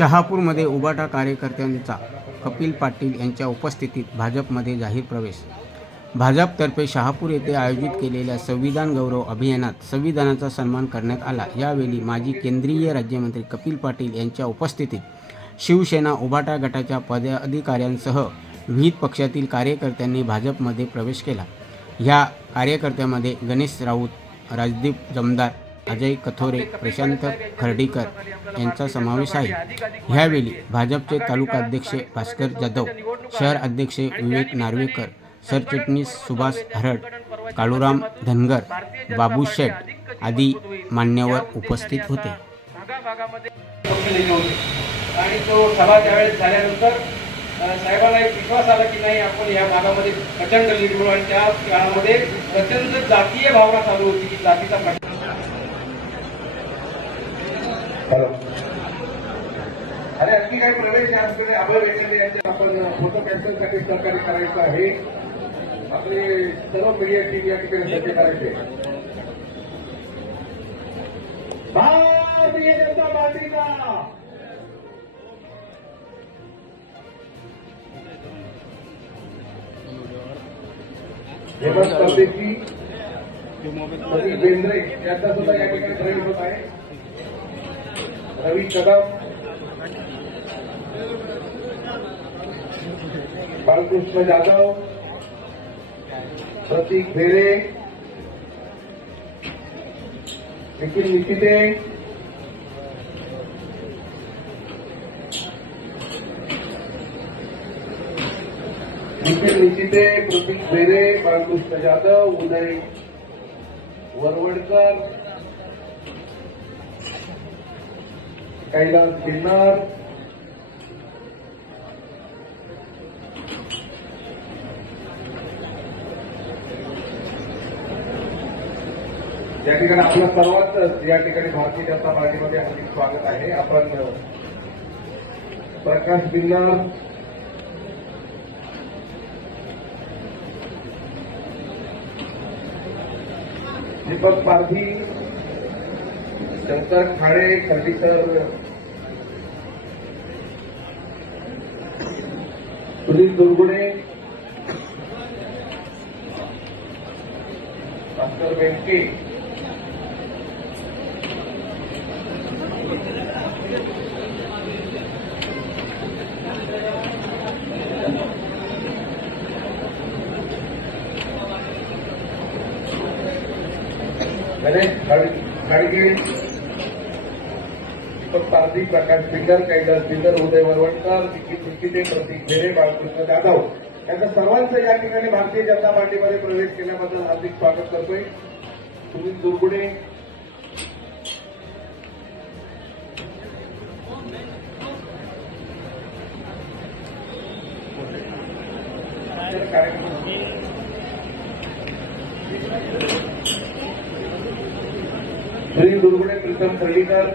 शहापूरमध्ये उबाटा कार्यकर्त्यांचा कपिल पाटील यांच्या उपस्थितीत भाजपमध्ये जाहीर प्रवेश. भाजपतर्फे शहापूर येथे आयोजित केलेल्या संविधान गौरव अभियानात संविधानाचा सन्मान करण्यात आला. यावेळी माजी केंद्रीय राज्यमंत्री कपिल पाटील यांच्या उपस्थितीत शिवसेना उबाटा गटाच्या पदाधिकाऱ्यांसह विविध पक्षातील कार्यकर्त्यांनी भाजपमध्ये प्रवेश केला. ह्या कार्यकर्त्यामध्ये गणेश राऊत राजदीप जमदार अजय कथोरे प्रशांत खर्डीकर यांचा समावेश आहे. ह्यावेळी भाजपचे तालुकाध्यक्ष भास्कर जाधव शहर अध्यक्ष विवेक नार्वेकर सरचिटणीस सुभाष हरड काळूराम धनगर बाबू शेठ आदी मान्यवर उपस्थित होते. आणि तो सभा त्यावेळेस झाल्यानंतर साहेबांना एक विश्वास आला की नाही आपण या भागामध्ये प्रचंड लिडू आणि त्या काळामध्ये प्रचंड जातीय भावना चालू होती की जातीचा अरे आणखी काही प्रवेश आमच्याकडे? अभय वेचले यांचे आपण फोटो कॅन्सलसाठी सहकार्य करायचं आहे. आपले सर्व मीडिया टीम या ठिकाणी सज्ज करायचे भारतीय जनता पार्टीचा! हेमंत बेंद्रे यांचा सुद्धा या ठिकाणी प्रवेश होत आहे. रवी कदम बालकृष्ण जाधव. प्रतीक भेरे निखिल निकिते. निखिल निकिते प्रतीक भेरे बालकृष्ण जाधव उदय वरवडकर. कैलास किन्नार या ठिकाणी आपलं सर्वांच या ठिकाणी भारतीय जनता पार्टीमध्ये हार्दिक स्वागत आहे. आपण Prakash Billar Deepak Pardhi Shankar Khade Khandikar Sunil Durgune doctor Benke Ganesh Khadge. Pardhi Prakash builder Kailas builder Uday Varvankar Nikhil Nikite Pratik Bhere Balkrishna Jadhav. यांचा सर्वांचं या ठिकाणी भारतीय जनता पार्टीमध्ये प्रवेश केल्याबद्दल हार्दिक स्वागत करतोय. सुनील दुर्गुडे सुनील दुर्गुडे प्रीतम खर्डीकर